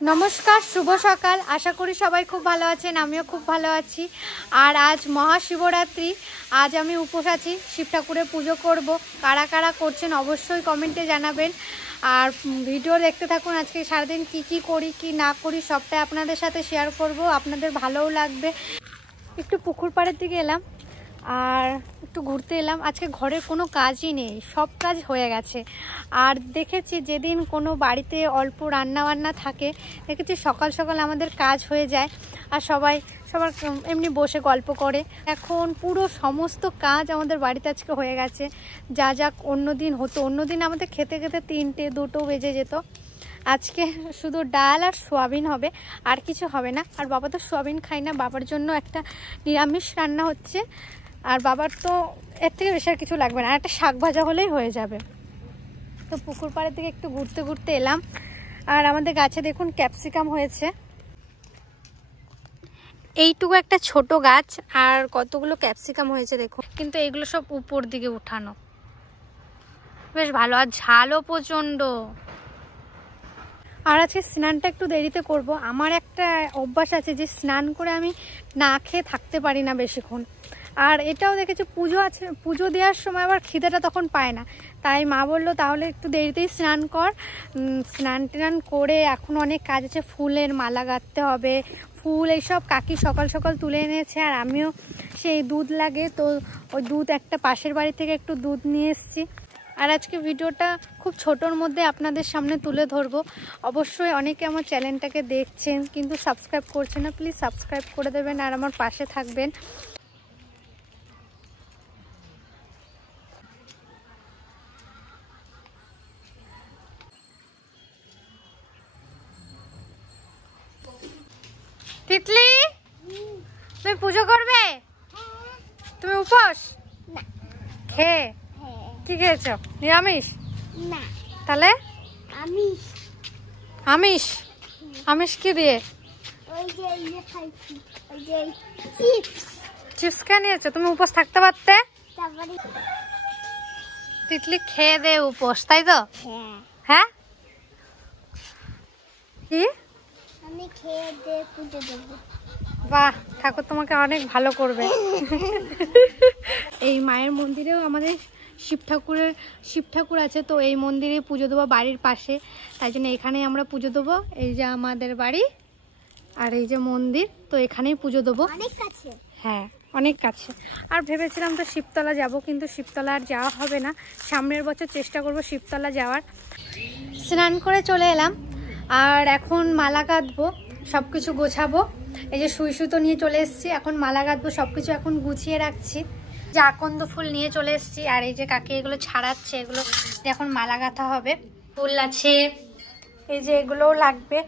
नमस्कार शुभ सकाल आशा करी सबाई खूब भालो आछेन आमिও खूब भालो आछि। और आज महाशिवरात्रि आज आमी उपোस आछि शिव ठाकुरेर पुजो करब। कारा कारा करछेन अवश्यई कमेंटे जानाबेन और भिडियो देखते थाकुन। आज के सारा दिन की करी कि ना करी सबटाई आपनादेर साथे शेयर करब, आपनादेर भालोও लागबे। एकटु पुकुर पाड़ेर दिके एलाम और একটু ঘুরতে এলাম। আজকে ঘরের কোনো কাজই নেই, সব কাজ হয়ে গেছে। আর দেখেছি যেদিন কোনো বাড়িতে অল্প রান্না বান্না থাকে দেখেছি সকাল সকাল আমাদের কাজ হয়ে যায় আর সবার এমনি বসে গল্প করে। এখন পুরো সমস্ত কাজ আমাদের বাড়িতে আজকে হয়ে গেছে। যা যা অন্যদিন হতো, অন্যদিন আমাদের খেতে খেতে 3টে 2টো বেজে যেত। আজকে শুধু ডাল আর সোয়াবিন হবে, আর কিছু হবে না। আর বাবা তো সোয়াবিন খায় না, বাবার জন্য একটা নিরামিষ রান্না হচ্ছে। আর বাবার তো এর থেকে বেশি আর কিছু লাগবে না, আর একটা শাক ভাজা হলেই হয়ে যাবে। তো পুকুর পাড়ের দিকে একটু ঘুরতে ঘুরতে এলাম। আর আমাদের গাছে দেখুন ক্যাপসিকাম হয়েছে, এইটুকু একটা ছোট গাছ আর কতগুলো ক্যাপসিকাম হয়েছে দেখুন। কিন্তু এগুলো সব উপর দিকে উঠানো, বেশ ভালো। আর ঝালও প্রচণ্ড। আর আজকে স্নানটা একটু দেরিতে করব। আমার একটা অভ্যাস আছে যে স্নান করে আমি না খেয়ে থাকতে পারি না বেশিক্ষণ। আর এটাও দেখেছি পুজো আছে, পুজো দেওয়ার সময় আবার খিদেটা তখন পায় না। তাই মা বললো তাহলে একটু দেরিতেই স্নান কর। স্নান টান করে এখন অনেক কাজ আছে, ফুলের মালা গাঁথতে হবে, ফুল এইসব কাকি সকাল সকাল তুলে এনেছে। আর আমিও সেই দুধ লাগে, তো ওই দুধ একটা পাশের বাড়ি থেকে একটু দুধ নিয়ে এসেছি। আর আজকে ভিডিওটা খুব ছোটোর মধ্যে আপনাদের সামনে তুলে ধরবো। অবশ্যই অনেকে আমার চ্যানেলটাকে দেখছেন কিন্তু সাবস্ক্রাইব করছেন না, প্লিজ সাবস্ক্রাইব করে দেবেন আর আমার পাশে থাকবেন। তিতলি, তুমি পুজো করবে? তুমি উপোস? খেয়ে কি খেয়েছো? নিরামিষ না, তাহলে আমিষ। আমিষ? আমিষ কি দিয়ে? ওই যে ইয়ে খাইছি, ওই যে চিপস। চিপস খেয়ে নিয়েছো? তুমি উপোস থাকতে পারতে? তিতলি খেয়ে দে উপোস, তাই তো? হ্যাঁ। কি? আমি খেয়ে দে পুজো দেব। বাহ, ঠাকুর তোমাকে অনেক ভালো করবে। এই মায়ের মন্দিরেও আমাদের শিব ঠাকুর আছে, তো এই মন্দিরে পুজো দেবো বাড়ির পাশে, তাই জন্য এখানেই আমরা পুজো দেবো। এই যে আমাদের বাড়ি আর এই যে মন্দির, তো এখানেই পুজো দেবো। অনেক কাছে। হ্যাঁ, অনেক কাছে। আর ভেবেছিলাম তো শিবতলা যাব, কিন্তু শিবতলা আর যাওয়া হবে না। সামনের বছর চেষ্টা করব শিবতলা যাওয়ার। স্নান করে চলে এলাম আর এখন মালা গাঁথবো, সব কিছু গোছাবো। এই যে সুই সুতো নিয়ে চলে এসেছি, এখন মালা গাঁথবো, সব কিছু এখন গুছিয়ে রাখছি। যে আকন্দ ফুল নিয়ে চলে এসেছি আর এই যে কাকি এগুলো ছাড়াচ্ছে, এগুলো এখন মালা গাঁথা হবে। ফুল আছে, এই যে এগুলোও লাগবে,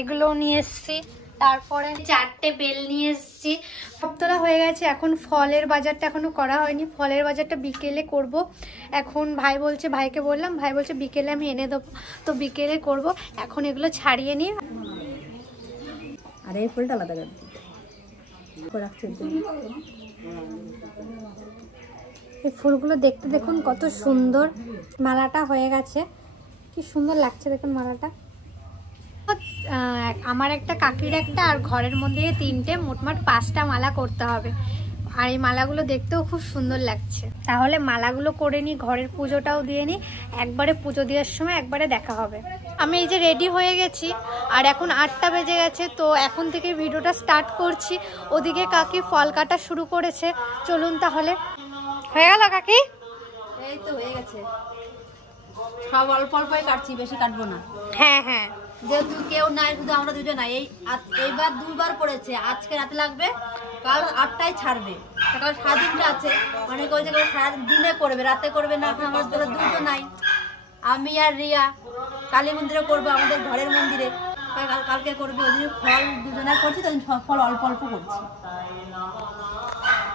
এগুলোও নিয়ে এসেছি। তারপরে 4টে বেল নিয়ে এসেছি। সপ্তাহ হয়ে গেছে, এখন ফলের বাজারটা এখনো করা হয়নি। ফলের বাজারটা বিকেলে করব। এখন ভাই বলছে, ভাইকে বললাম, ভাই বলছে বিকেলে আমি এনে দেবো, তো বিকেলে করব। এখন এগুলো ছাড়িয়ে নিই। আর এই ফুলটা আলাদা রাখছি। এই ফুলগুলো দেখতে দেখুন কত সুন্দর। মালাটা হয়ে গেছে, কি সুন্দর লাগছে দেখুন মালাটা। আমার একটা কাকির একটা আর ঘরের মধ্যে 3টে, মোটমাট 5টা মালা করতে হবে। আর এই মালাগুলো দেখতেও খুব সুন্দর লাগছে। তাহলে মালাগুলো করে নিই, ঘরের পুজোটাও দিয়ে নিই, একবারে পুজো দেওয়ার সময় একবারে দেখা হবে। আমি এই যে রেডি হয়ে গেছি আর এখন 8টা বেজে গেছে, তো এখন থেকে ভিডিওটা স্টার্ট করছি। ওদিকে কাকি ফল কাটা শুরু করেছে, চলুন তাহলে। হয়ে গেল কাকি? এই তো হয়ে গেছে, সব অল্প অল্পই কাটছি, বেশি কাটবো না। হ্যাঁ হ্যাঁ, যেহেতু কেউ নাই, শুধু আমরা দুজন নাই। এইবার 2বার পড়েছে, আজকে রাতে লাগবে, কাল 8টায় ছাড়বে। কাল সারাদিনটা আছে, অনেকে ওই যে সারাদিনে করবে, রাতে করবে না। এখন আমাদের দুজন নাই, আমি আর রিয়া কালী মন্দিরে করবো, আমাদের ঘরের মন্দিরে কালকে করবে। ওই দিন ফল দুজনে করছি, তো ফল অল্প অল্প করছি।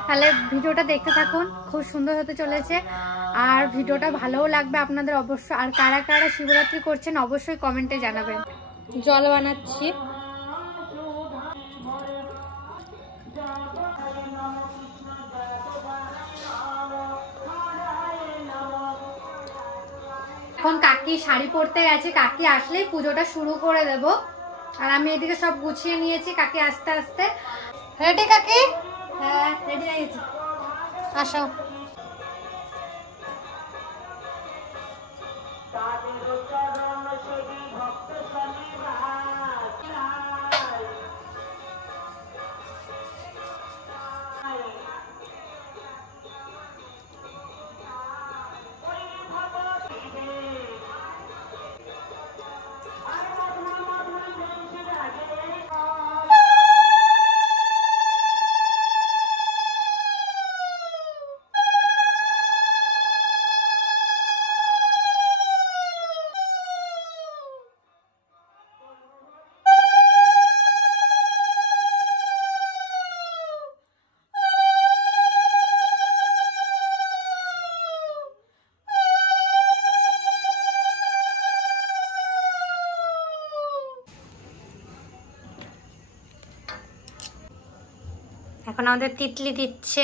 তাহলে ভিডিওটা দেখতে থাকুন, খুব সুন্দর হতে চলেছে আর ভিডিওটা ভালোও লাগবে আপনাদের অবশ্যই। আর কারা কারা শিবরাত্রি করছেন অবশ্যই কমেন্টে জানাবেন। জল বানাচ্ছি। এখন কাকি শাড়ি পরতে গেছে, কাকি আসলেই পুজোটা শুরু করে দেব। আর আমি এদিকে সব গুছিয়ে নিয়েছি কাকি আস্তে আস্তে। রেডি কাকি? হ্যাঁ রেডি হয়ে গেছি। আসো। এখন আমাদের তিতলি দিচ্ছে।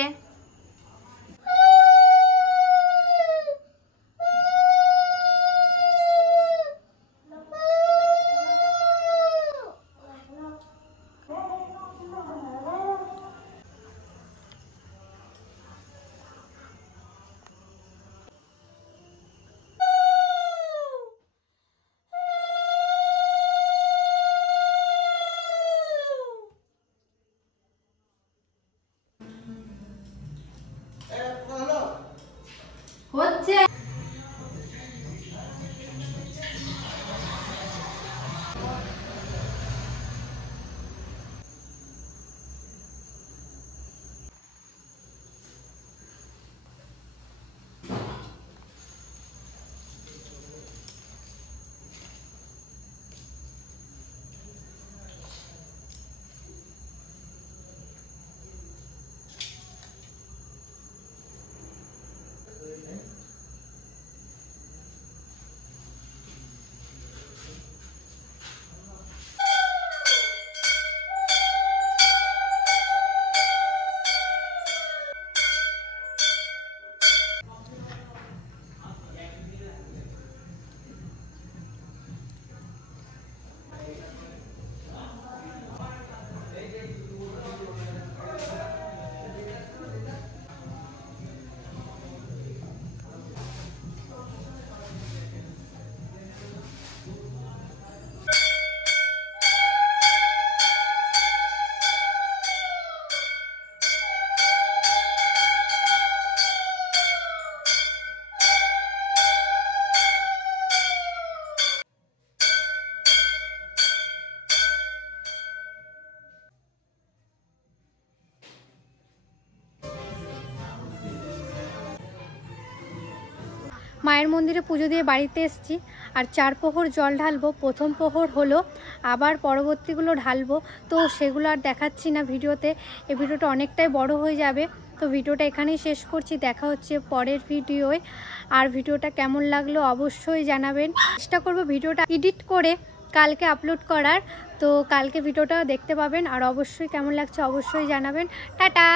হচ্ছে মায়ের মন্দিরে পুজো দিয়ে বাড়িতে এসেছি আর 4 প্রহর জল ঢালবো। প্রথম প্রহর হলো, আবার পরবর্তীগুলো ঢালবো, তো সেগুলো আর দেখাচ্ছি না ভিডিওতে। এই ভিডিওটা অনেকটাই বড় হয়ে যাবে, তো ভিডিওটা এখানেই শেষ করছি। দেখা হচ্ছে পরের ভিডিওয়। আর ভিডিওটা কেমন লাগলো অবশ্যই জানাবেন। চেষ্টা করব ভিডিওটা এডিট করে কালকে আপলোড করার, তো কালকে ভিডিওটা দেখতে পাবেন। আর অবশ্যই কেমন লাগছে অবশ্যই জানাবেন। টাটা।